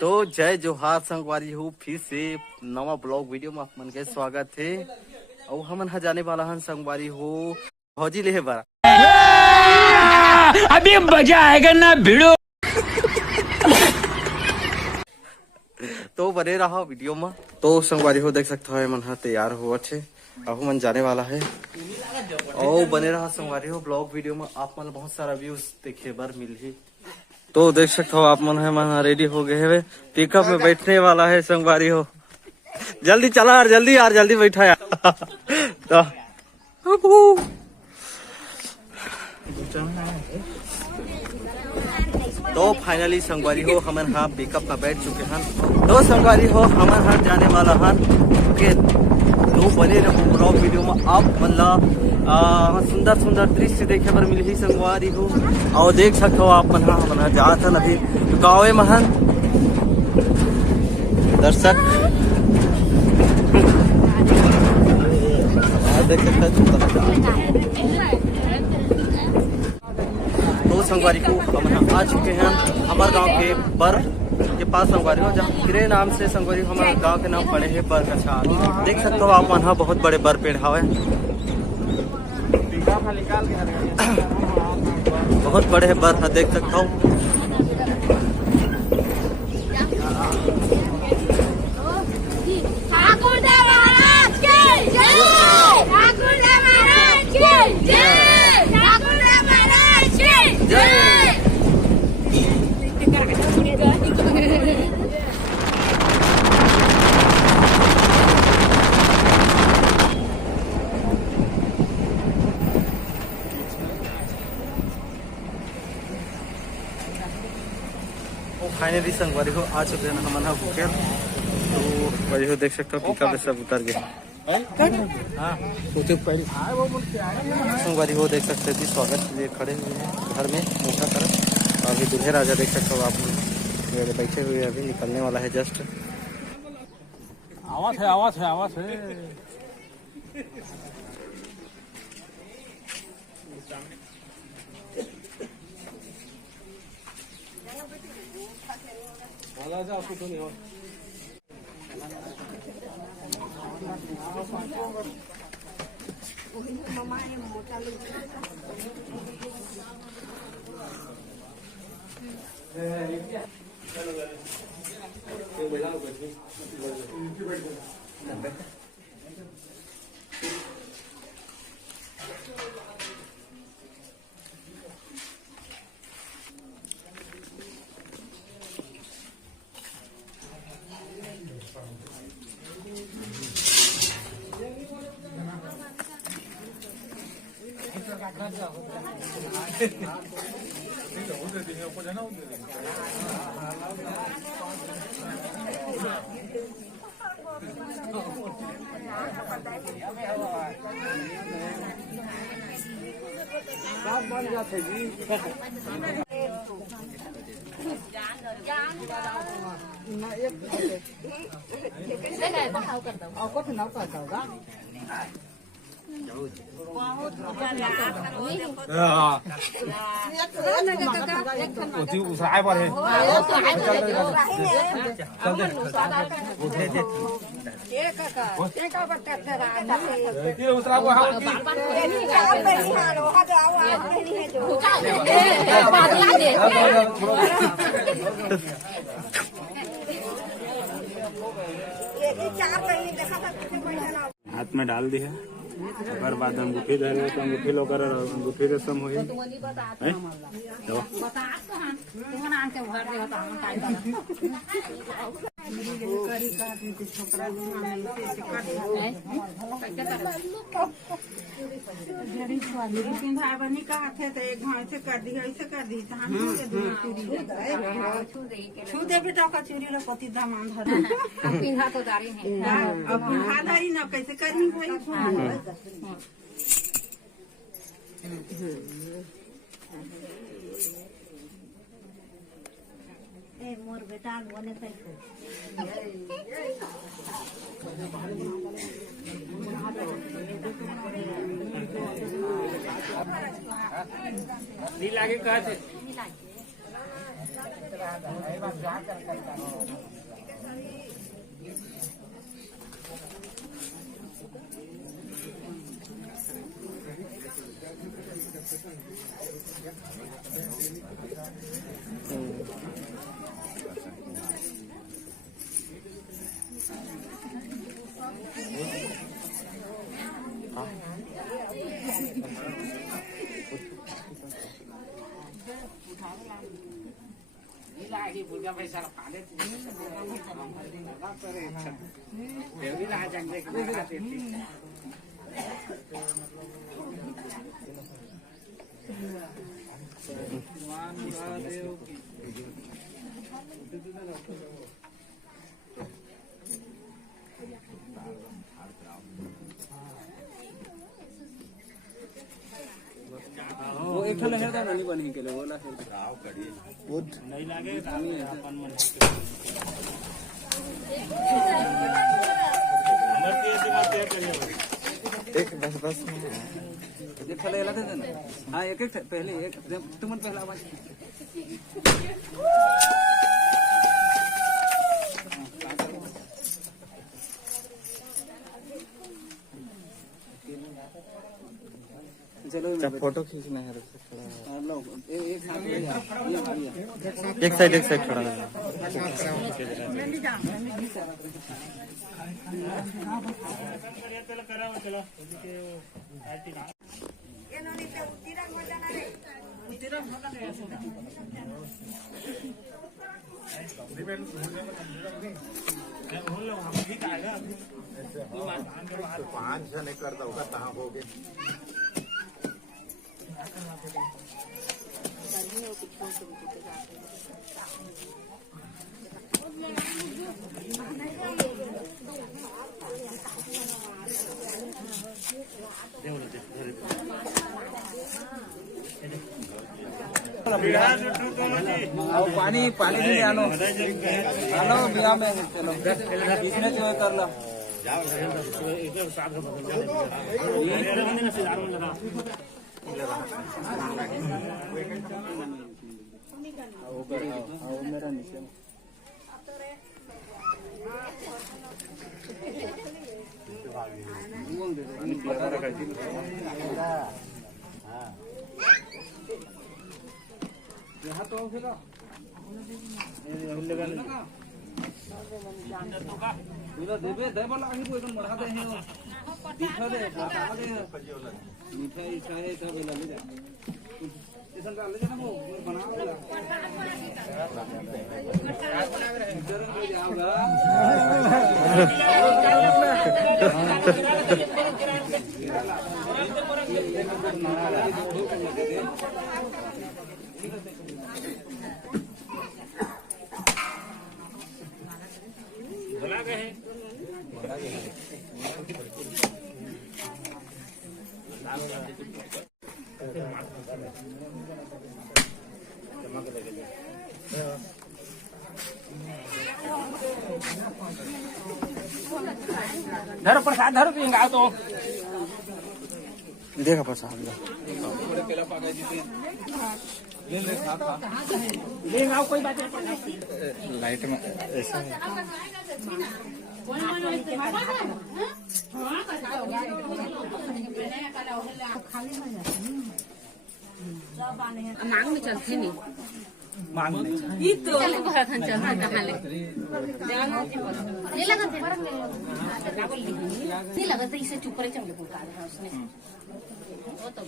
तो जय जोहार संगवारी हो, फिर से नवा ब्लॉग वीडियो में आप मन के स्वागत है। और हमन ह जाने वाला हन संगवारी हो भौजी लेहे बरा। अभी मजा आएगा ना भिड़ो। तो बने रहा वीडियो में। तो संगवारी हो देख सकते हो मन ह तैयार हो अच्छे अब मन जाने वाला है। और बने रहा संगवारी हो ब्लॉग वीडियो में, आप मन बहुत सारा व्यूज देखे बर मिल ही। तो देख सकते हो आप मन है मन रेडी हो गए है, पिकअप में बैठने वाला है संगवारी हो। जल्दी चला यार, जल्दी यार, जल्दी बैठा यार। तो फाइनली संगवारी हो हमन हाँ पिकअप में बैठ चुके हैं। तो संगवारी हो हमन हाँ जाने वाला हन के। तो बने रहो ब्लॉग वीडियो में, आप मतलब सुंदर सुंदर दृश्य देखे पर मिल ही संगवारी हो। और देख सकते हो आप मन हाँ जात हन अभी गाँव में हन दर्शक देख सकते। तो संगवारी को हम आ चुके हैं हमारे गांव के बर के पास संगवारी हो, जहाँ गिरे नाम से संगवारी हमारे गांव के नाम पड़े है बर कछार। देख सकते हो आप वहाँ बहुत बड़े बर पेड़ हवे, बहुत बड़े है बर देख सकते हो। फाइनली संगवारी हो आ चुके हैं हम भूखे। तो वही हो देख सकते हो पिकअप में सब उतर गए। संगवारी हो देख सकते हो स्वागत के लिए खड़े हुए हैं घर में मोटा तरफ। अभी दूल्हे राजा देख सकते हो आप बैठे हुए, अभी निकलने वाला है जस्ट। आवाज है, आवाज है, आवाज है। उसराय पर है हाथ में डाल दी है। अगर बाद अंगूठी दे तो अंगूठी लोग अंगूठी रसम हुई छू दे बेटा का चूरी लो पति दामान धर पिन्हा तो दारी है अब पिन्हा दारी ना कैसे करनी भाई। मोर बेटा बने तै नी लागे कहा थे वो एक ठन लहर नहीं बनी के लिए बोला नहीं लागे अपन मन एक बस बस एक ठन लहर थे ना हां एक एक पहले एक तुम पहला आवाज चलो जब फोटो खींचना है एक साइड खड़ा है पाँच जन नहीं करता होगा कहाँ हो गए पानी पानी भी आनो आनो बिया में चलो इसमें जो है कर लो मेरा नीचे यहाँ तो फिर देवे दे बोला आगे कोई एकदम बढ़ा दे है दिखा दे बढ़ा दे मीठा इच्छा है सब लगे जा इधर डाल दे ना वो बना देगा इधर में जाऊंगा धर प्रसाद धर पिंगा तो देखा प्रसाद ले आओ कोई बात नहीं लाइट में ऐसा है मांग में चलते नहीं मांग नहीं ये तो चल को हखन चल हां कहां ले ले लगते नहीं लगते इसे चुप रहे चमके पुकार है उसने वो तो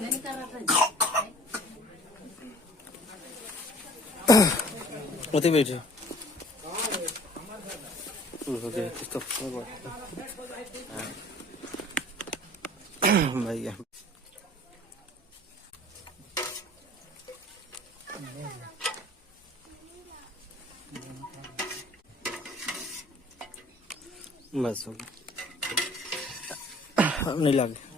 नहीं कर रहा था होते बैठे हो गया तो भैया बस हो गया। नहीं लगे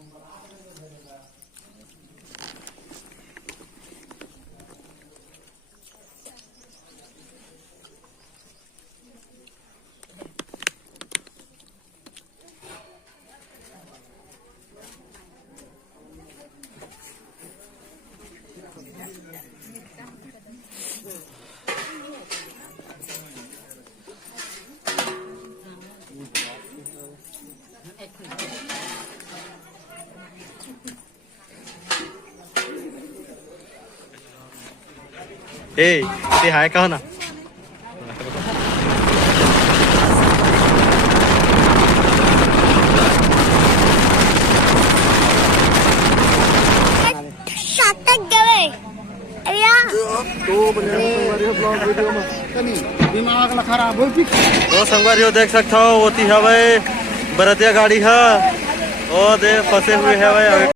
ए ते हाय का ना दिमाग खराब हो तो संगवारी देख सकते हो होती है भाई बरतिया गाड़ी है और दे फंसे हुए है भाई